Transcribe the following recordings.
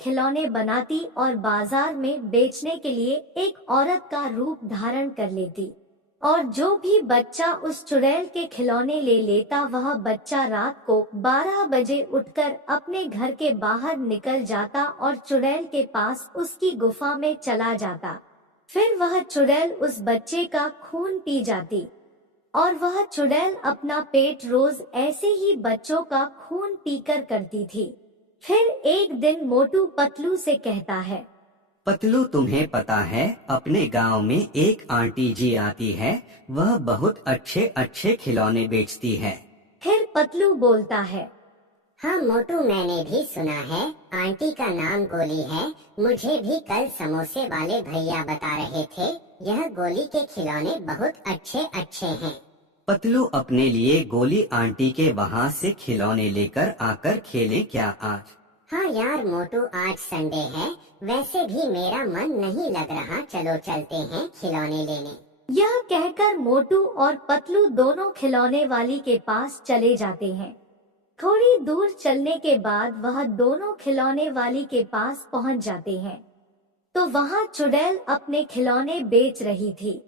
खिलौने बनाती और बाजार में बेचने के लिए एक औरत का रूप धारण कर लेती। और जो भी बच्चा उस चुड़ैल के खिलौने ले लेता, वह बच्चा रात को 12 बजे उठकर अपने घर के बाहर निकल जाता और चुड़ैल के पास उसकी गुफा में चला जाता। फिर वह चुड़ैल उस बच्चे का खून पी जाती और वह चुड़ैल अपना पेट रोज ऐसे ही बच्चों का खून पीकर करती थी। फिर एक दिन मोटू पतलू से कहता है, पतलू, तुम्हें पता है अपने गांव में एक आंटी जी आती है, वह बहुत अच्छे अच्छे खिलौने बेचती है। फिर पतलू बोलता है, हाँ मोटू, मैंने भी सुना है, आंटी का नाम गोली है। मुझे भी कल समोसे वाले भैया बता रहे थे, यह गोली के खिलौने बहुत अच्छे अच्छे हैं। पतलू अपने लिए गोली आंटी के वहाँ से खिलौने लेकर आकर खेलें क्या आज? हाँ यार मोटू, आज संडे है, वैसे भी मेरा मन नहीं लग रहा, चलो चलते हैं खिलौने लेने। यह कहकर मोटू और पतलू दोनों खिलौने वाली के पास चले जाते हैं। थोड़ी दूर चलने के बाद वह दोनों खिलौने वाली के पास पहुंच जाते हैं, तो वहां चुड़ैल अपने खिलौने बेच रही थी।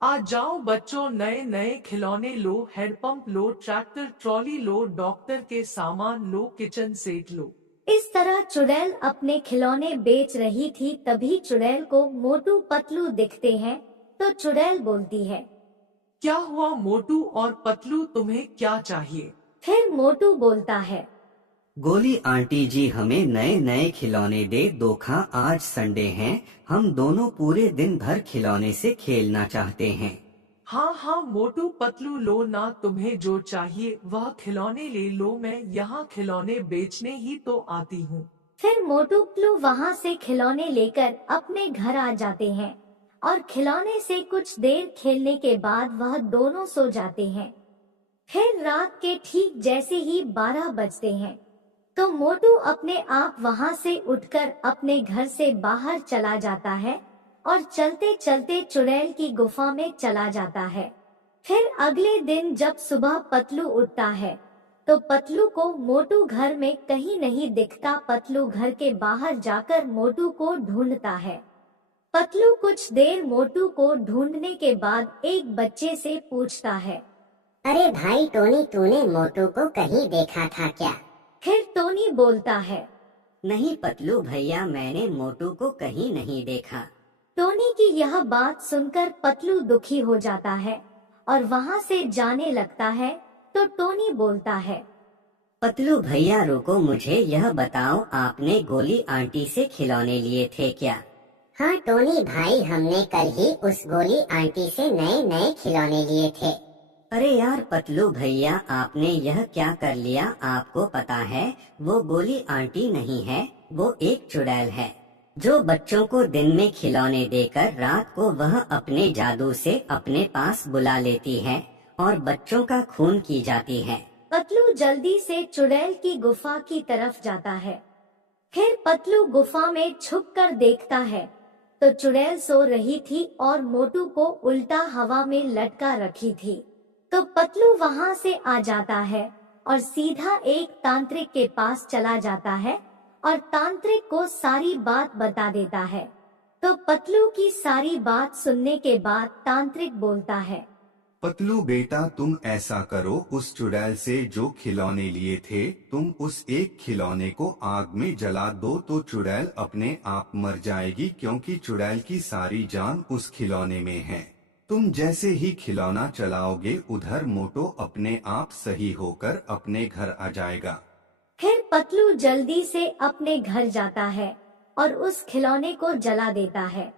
आ जाओ बच्चों, नए नए खिलौने लो, हैंडपंप लो, ट्रैक्टर ट्रॉली लो, डॉक्टर के सामान लो, किचन सेट लो। इस तरह चुड़ैल अपने खिलौने बेच रही थी। तभी चुड़ैल को मोटू पतलू दिखते हैं, तो चुड़ैल बोलती है, क्या हुआ मोटू और पतलू, तुम्हें क्या चाहिए? फिर मोटू बोलता है, गोली आंटी जी हमें नए नए खिलौने दे दो, आज संडे है, हम दोनों पूरे दिन भर खिलौने से खेलना चाहते हैं। हाँ हाँ मोटू पतलू, लो ना, तुम्हें जो चाहिए वह खिलौने ले लो, मैं यहाँ खिलौने बेचने ही तो आती हूँ। फिर मोटू पतलू वहाँ से खिलौने लेकर अपने घर आ जाते हैं और खिलौने से कुछ देर खेलने के बाद वह दोनों सो जाते हैं। फिर रात के ठीक जैसे ही 12 बजते हैं, तो मोटू अपने आप वहाँ से उठकर अपने घर से बाहर चला जाता है और चलते चलते चुड़ैल की गुफा में चला जाता है। फिर अगले दिन जब सुबह पतलू उठता है, तो पतलू को मोटू घर में कहीं नहीं दिखता। पतलू घर के बाहर जाकर मोटू को ढूंढता है। पतलू कुछ देर मोटू को ढूंढने के बाद एक बच्चे से पूछता है, अरे भाई टोनी, तूने मोटू को कहीं देखा था क्या? फिर टोनी बोलता है, नहीं पतलू भैया, मैंने मोटू को कहीं नहीं देखा। टोनी की यह बात सुनकर पतलू दुखी हो जाता है और वहाँ से जाने लगता है। तो टोनी बोलता है, पतलू भैया रुको, मुझे यह बताओ, आपने गोली आंटी से खिलौने लिए थे क्या? हाँ टोनी भाई, हमने कल ही उस गोली आंटी से नए नए खिलौने लिए थे। अरे यार पतलू भैया, आपने यह क्या कर लिया? आपको पता है वो गोली आंटी नहीं है, वो एक चुड़ैल है, जो बच्चों को दिन में खिलौने देकर रात को वह अपने जादू से अपने पास बुला लेती है और बच्चों का खून की जाती है। पतलू जल्दी से चुड़ैल की गुफा की तरफ जाता है। फिर पतलू गुफा में छुपकर देखता है, तो चुड़ैल सो रही थी और मोटू को उल्टा हवा में लटका रखी थी। तो पतलू वहाँ से आ जाता है और सीधा एक तांत्रिक के पास चला जाता है और तांत्रिक को सारी बात बता देता है। तो पतलू की सारी बात सुनने के बाद तांत्रिक बोलता है, पतलू बेटा, तुम ऐसा करो, उस चुड़ैल से जो खिलौने लिए थे, तुम उस एक खिलौने को आग में जला दो, तो चुड़ैल अपने आप मर जाएगी, क्योंकि चुड़ैल की सारी जान उस खिलौने में है। तुम जैसे ही खिलौना चलाओगे, उधर मोटू अपने आप सही होकर अपने घर आ जाएगा। फिर पतलू जल्दी से अपने घर जाता है और उस खिलौने को जला देता है।